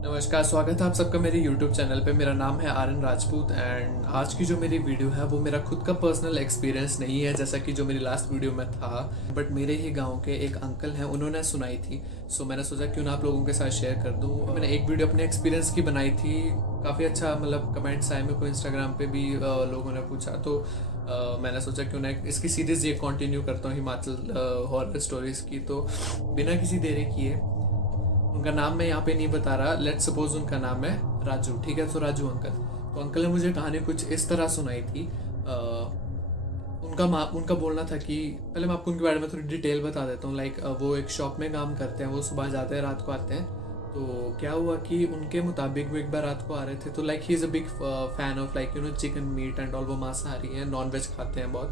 नमस्कार, स्वागत है आप सबका मेरे YouTube चैनल पे। मेरा नाम है आर्यन राजपूत एंड आज की जो मेरी वीडियो है वो मेरा खुद का पर्सनल एक्सपीरियंस नहीं है जैसा कि जो मेरी लास्ट वीडियो में था, बट मेरे ही गांव के एक अंकल हैं, उन्होंने सुनाई थी। सो मैंने सोचा क्यों ना आप लोगों के साथ शेयर कर दूं। मैंने एक वीडियो अपने एक्सपीरियंस की बनाई थी, काफ़ी अच्छा कमेंट्स आए मेरे को। इंस्टाग्राम पे भी लोगों ने पूछा, तो मैंने सोचा क्यों ना इसकी सीरीज़ ये कंटिन्यू करता हूँ हिमाचल हॉरर स्टोरीज़ की। तो बिना किसी देरी किए, उनका नाम मैं यहाँ पे नहीं बता रहा, लेट्स सपोज उनका नाम है राजू, ठीक है। तो राजू अंकल, तो अंकल ने मुझे कहानी कुछ इस तरह सुनाई थी। उनका बोलना था कि पहले मैं आपको उनके बारे में थोड़ी डिटेल बता देता हूँ। लाइक वो एक शॉप में काम करते हैं, वो सुबह जाते हैं रात को आते हैं। तो क्या हुआ कि उनके मुताबिक वो एक बार रात को आ रहे थे, तो like he is a big fan of chicken meet and all. वो मांसाहारी हैं, नॉन वेज खाते हैं बहुत।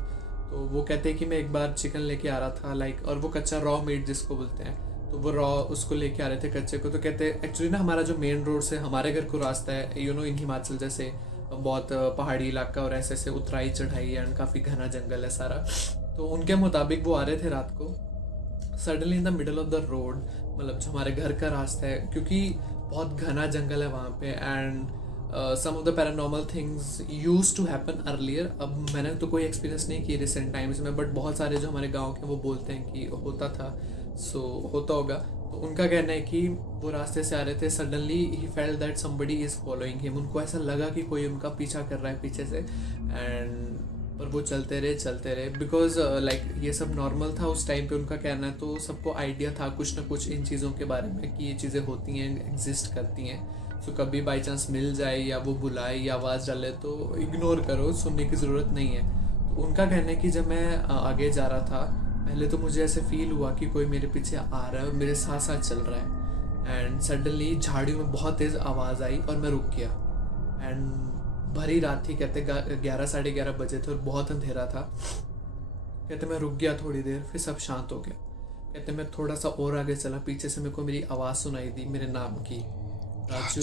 तो वो कहते हैं कि मैं एक बार चिकन लेके आ रहा था, और वो कच्चा रॉ मीट जिसको बोलते हैं, तो वो रॉ उसको लेके आ रहे थे कच्चे को। तो कहते हैं एक्चुअली ना, हमारा जो मेन रोड से हमारे घर को रास्ता है, इन हिमाचल जैसे बहुत पहाड़ी इलाका और ऐसे उतराई चढ़ाई एंड काफ़ी घना जंगल है सारा। तो उनके मुताबिक वो आ रहे थे रात को, suddenly in the middle of the road, जो हमारे घर का रास्ता है, क्योंकि बहुत घना जंगल है वहाँ पे। And some of the paranormal things used to happen earlier. अब मैंने तो कोई एक्सपीरियंस नहीं किया रिसेंट टाइम्स में, बट बहुत सारे जो हमारे गाँव के वो बोलते हैं कि होता था। होता होगा। तो उनका कहना है कि वो रास्ते से आ रहे थे, suddenly he felt that somebody is following him. उनको ऐसा लगा कि कोई उनका पीछा कर रहा है पीछे से। एंड पर वो चलते रहे बिकॉज ये सब नॉर्मल था उस टाइम पे, उनका कहना है। तो सबको आइडिया था कुछ ना कुछ इन चीज़ों के बारे में कि ये चीज़ें होती हैं, एग्जिस्ट करती हैं। सो कभी बाई चांस मिल जाए या वो बुलाए या आवाज़ डाले तो इग्नोर करो, सुनने की ज़रूरत नहीं है। तो उनका कहना है कि जब मैं आगे जा रहा था, पहले तो मुझे ऐसे फील हुआ कि कोई मेरे पीछे आ रहा है और मेरे साथ साथ चल रहा है। एंड सडनली झाड़ियों में बहुत तेज़ आवाज़ आई और मैं रुक गया। एंड भरी रात थी, कहते 11 साढ़े 11 बजे थे और बहुत अंधेरा था। कहते मैं रुक गया थोड़ी देर, फिर सब शांत हो गया। कहते मैं थोड़ा सा और आगे चला, पीछे से मेरे को मेरी आवाज़ सुनाई दी मेरे नाम की, राजू।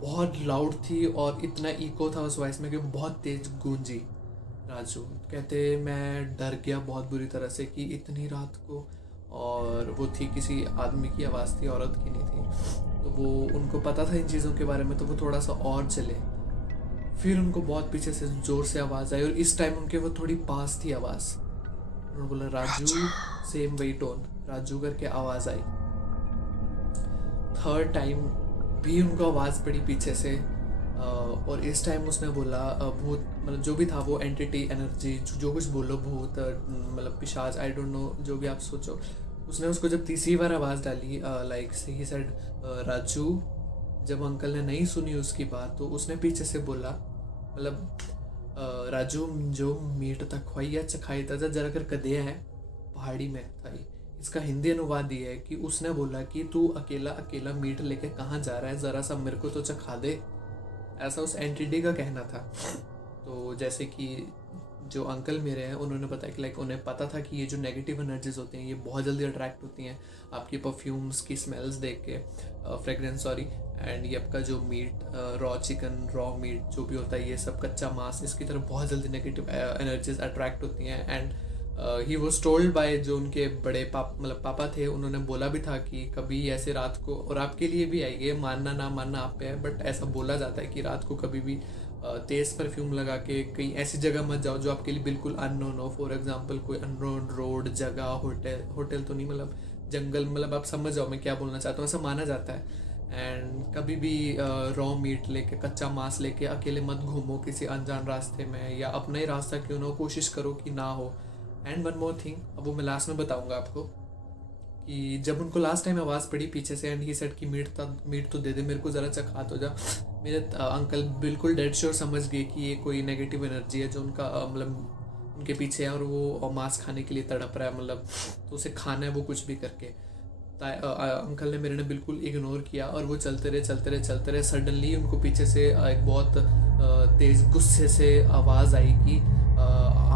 बहुत लाउड थी और इतना इको था उस वॉइस में कि बहुत तेज गूंजी, राजू। कहते मैं डर गया बहुत बुरी तरह से कि इतनी रात को, और वो थी किसी आदमी की आवाज़ थी, औरत की नहीं थी। तो वो उनको पता था इन चीज़ों के बारे में, तो वो थोड़ा सा और चले। फिर उनको बहुत पीछे से ज़ोर से आवाज़ आई और इस टाइम उनके वो थोड़ी पास थी आवाज़। उन्होंने बोला राजू, सेम वही टोन, राजू करके आवाज़ आई। थर्ड टाइम भी उनको आवाज़ पड़ी पीछे से, और इस टाइम उसने बोला भूत, जो भी था वो एंटिटी, एनर्जी, जो कुछ बोलो, भूत, पिशाच, आई डोंट नो, जो भी आप सोचो। उसने उसको जब तीसरी बार आवाज़ डाली, ही सेड राजू। जब अंकल ने नहीं सुनी उसकी बात, तो उसने पीछे से बोला, राजू जो मीट तक खुआई या चखाई था जरा कर कदे है पहाड़ी में था। इसका हिंदी अनुवाद ये है कि उसने बोला कि तू अकेला अकेला मीट लेके कहाँ जा रहा है, ज़रा सा मेरे को तो चखा दे, ऐसा उस एंटिटी का कहना था। तो जैसे कि जो अंकल मेरे हैं, उन्होंने बताया कि उन्हें पता था कि ये जो नेगेटिव एनर्जीज होती हैं ये बहुत जल्दी अट्रैक्ट होती हैं आपकी परफ्यूम्स की स्मेल्स देख के, फ्रेगरेंस सॉरी। एंड ये आपका जो meat, raw chicken, raw meat जो भी होता है, ये सब कच्चा मांस, इसकी तरफ बहुत जल्दी नेगेटिव एनर्जीज अट्रैक्ट होती हैं। And he was told by जो उनके बड़े पापा थे, उन्होंने बोला भी था कि कभी ऐसे रात को, और आपके लिए भी आएगी, मानना ना मानना आप पे है, बट ऐसा बोला जाता है कि रात को कभी भी तेज़ परफ्यूम लगा के कहीं ऐसी जगह मत जाओ जो आपके लिए बिल्कुल अननोन हो। फॉर एग्जांपल कोई अननोन रोड, जगह, होटल तो नहीं, जंगल, आप समझ जाओ मैं क्या बोलना चाहता हूँ, ऐसा माना जाता है। एंड कभी भी रॉ मीट लेके, कच्चा मांस लेके अकेले मत घूमो किसी अनजान रास्ते में, या अपना ही रास्ता क्यों ना हो, कोशिश करो कि ना हो। एंड वन मोर थिंग, अब वो मैं लास्ट में बताऊंगा आपको, कि जब उनको लास्ट टाइम आवाज़ पड़ी पीछे से, एंड ही सेड कि मीट तो दे दे मेरे को, ज़रा चखा तो जा। मेरे अंकल बिल्कुल डेड श्योर समझ गए कि ये कोई नेगेटिव एनर्जी है जो उनका उनके पीछे है, और वो मांस खाने के लिए तड़प रहा है, तो उसे खाना है वो कुछ भी करके। अंकल ने मेरे ने बिल्कुल इग्नोर किया और वो चलते रहे। सडनली उनको पीछे से एक बहुत तेज़ गुस्से से आवाज़ आई कि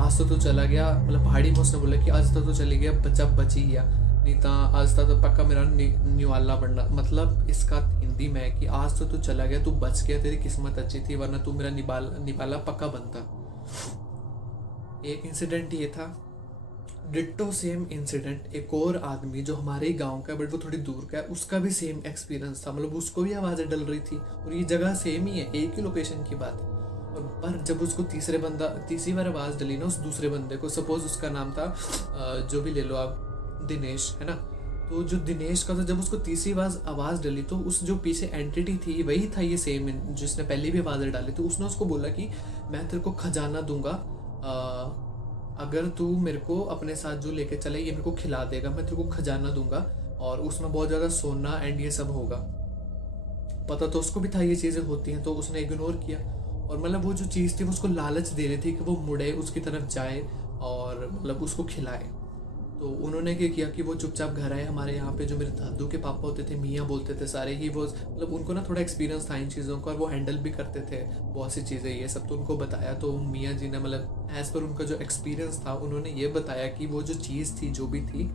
आज तो चला गया, पहाड़ी में उसने बोला कि आज तो चली गया, बच्चा बची गया, नहीं तो आज तो पक्का मेरा निवाला बनना। इसका हिंदी में है कि आज तो तू चला गया, तू बच गया, तेरी किस्मत अच्छी थी, वरना तू मेरा निवाला पक्का बनता। एक इंसिडेंट ये था। डिट्टो सेम इंसिडेंट एक और आदमी जो हमारे ही गांव का है बट वो थोड़ी दूर का है, उसका भी सेम एक्सपीरियंस था। मतलब उसको भी आवाज़ें डल रही थी और ये जगह सेम ही है, एक ही लोकेशन की बात है। और पर जब उसको तीसरी बार आवाज़ डली ना उस दूसरे बंदे को, सपोज उसका नाम था जो भी ले लो आप, दिनेश है ना। तो जो दिनेश का था, जब उसको तीसरी बार आवाज़ डली तो उस जो पीछे एंटिटी थी वही था ये सेम जिसने पहले भी आवाज़ें डाली। तो उसने उसको बोला कि मैं तेरे को खजाना दूंगा अगर तू मेरे को अपने साथ जो लेके चले ये मेरे को खिला देगा, मैं तेरे को खजाना दूंगा और उसमें बहुत ज़्यादा सोना एंड ये सब होगा। पता तो उसको भी था ये चीज़ें होती हैं, तो उसने इग्नोर किया। और मतलब वो जो चीज़ थी वो उसको लालच दे रही थी कि वो मुड़े उसकी तरफ जाए और मतलब उसको खिलाए। तो उन्होंने क्या किया कि वो चुपचाप घर आए। हमारे यहाँ पे जो मेरे दादू के पापा होते थे, मियाँ बोलते थे सारे ही, वो मतलब उनको ना थोड़ा एक्सपीरियंस था इन चीज़ों का और वो हैंडल भी करते थे बहुत सी चीज़ें ये सब। तो उनको बताया तो मियाँ जी ने मतलब एज़ पर उनका जो एक्सपीरियंस था उन्होंने ये बताया कि वो जो चीज़ थी जो भी थी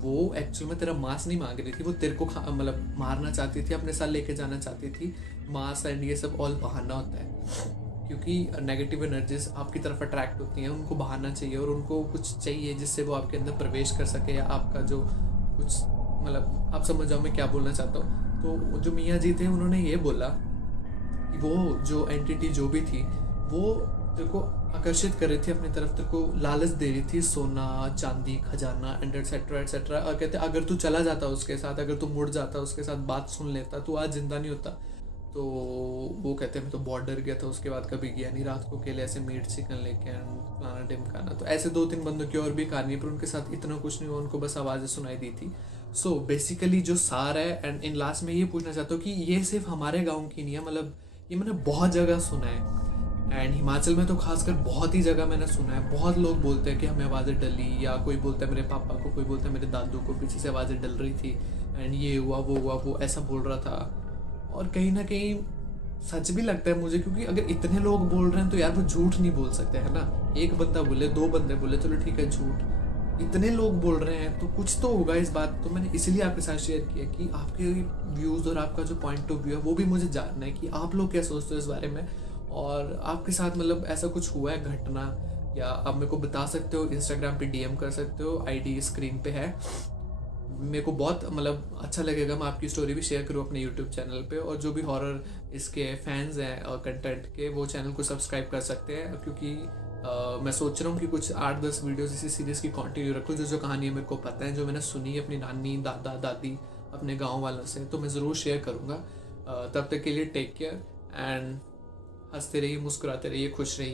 वो एक्चुअल में तेरा मांस नहीं मांग रही थी, वो तेरे को मतलब मारना चाहती थी, अपने साथ लेके जाना चाहती थी। मांस एंड ये सब ऑल बहाना होता है, क्योंकि नेगेटिव एनर्जीज आपकी तरफ अट्रैक्ट होती हैं, उनको बहाना चाहिए और उनको कुछ चाहिए जिससे वो आपके अंदर प्रवेश कर सके, या आपका जो कुछ मतलब आप समझ जाओ मैं क्या बोलना चाहता हूँ। तो जो मियाँ जी थे उन्होंने ये बोला कि वो जो एंटिटी जो भी थी वो तेरे को आकर्षित कर रही थी अपनी तरफ, तेरे को लालच दे रही थी, सोना चांदी खजाना एंड एटसेट्रा एटसेट्रा। और कहते अगर तू चला जाता उसके साथ, अगर तू मुड़ जाता उसके साथ, बात सुन लेता, तू आज जिंदा नहीं होता। तो वो कहते हैं मैं तो बहुत डर गया था, उसके बाद कभी गया नहीं रात को अकेले ऐसे मीट चिकन लेके फलाना ढिमकाना। तो ऐसे 2-3 बंदों की और भी कहानी, पर उनके साथ इतना कुछ नहीं हुआ, उनको बस आवाज़ें सुनाई दी थी। सो बेसिकली जो सार है, एंड इन लास्ट में ये पूछना चाहता हूँ कि ये सिर्फ हमारे गाँव की नहीं है, मतलब ये मैंने बहुत जगह सुना है एंड हिमाचल में तो खासकर बहुत ही जगह मैंने सुना है। बहुत लोग बोलते हैं कि हमें आवाज़ें डली, या कोई बोलता है मेरे पापा को, कोई बोलता है मेरे दादू को पीछे से आवाज़ें डल रही थी एंड ये हुआ वो ऐसा बोल रहा था। और कहीं ना कहीं सच भी लगता है मुझे, क्योंकि अगर इतने लोग बोल रहे हैं तो यार वो झूठ नहीं बोल सकते है ना। एक बंदा बोले, 2 बंदे बोले, चलो ठीक है झूठ, इतने लोग बोल रहे हैं तो कुछ तो होगा इस बात। तो मैंने इसीलिए आपके साथ शेयर किया कि आपके व्यूज़ और आपका जो पॉइंट ऑफ व्यू है वो भी मुझे जानना है कि आप लोग क्या सोचते हो इस बारे में, और आपके साथ मतलब ऐसा कुछ हुआ है घटना, या आप मेरे को बता सकते हो। इंस्टाग्राम पे डीएम कर सकते हो, आईडी स्क्रीन पे है। मेरे को बहुत मतलब अच्छा लगेगा, मैं आपकी स्टोरी भी शेयर करूँ अपने यूट्यूब चैनल पे। और जो भी हॉरर इसके फैंस हैं और कंटेंट के, वो चैनल को सब्सक्राइब कर सकते हैं, क्योंकि मैं सोच रहा हूँ कि कुछ 8-10 वीडियोस इसी सीरीज़ की कंटिन्यू रखूँ। जो कहानी मेरे को पता है, जो मैंने सुनी अपनी नानी दादा दादी अपने गाँव वालों से, तो मैं ज़रूर शेयर करूँगा। तब तक के लिए टेक केयर एंड हंसते रहिए, मुस्कुराते रहिए, खुश रहिए।